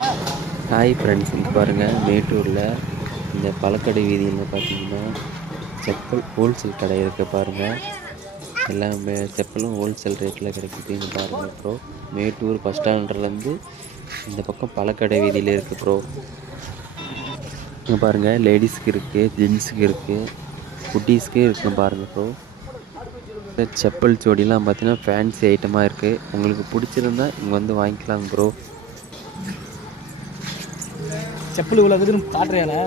Hi friends, இங்கே பாருங்கள். மேட்டூரில் இந்த பழக்கடை வீதியில் பார்த்தீங்கன்னா செப்பல் ஹோல்சேல் கடை இருக்குது பாருங்கள். எல்லாமே செப்பலும் ஹோல்சேல் ரேட்டில் கிடைக்குது. இங்கே பாருங்கள் ப்ரோ, மேட்டூர் பஸ் ஸ்டாண்ட்லேருந்து இந்த பக்கம் பழக்கடை வீதியில் இருக்குது ப்ரோ. இங்கே பாருங்கள், லேடிஸ்க்கு இருக்குது, ஜென்ஸுக்கு இருக்குது, குட்டீஸ்க்கு இருக்குது பாருங்கள் ப்ரோ. செப்பல் ஜோடிலாம் பார்த்தீங்கன்னா ஃபேன்சி ஐட்டமாக இருக்குது. உங்களுக்கு பிடிச்சிருந்தா இங்கே வந்து வாங்கிக்கலாம் ப்ரோ. செப்பல் இவ்வளோ இருக்குதுன்னு காட்டுறியாண்ணே?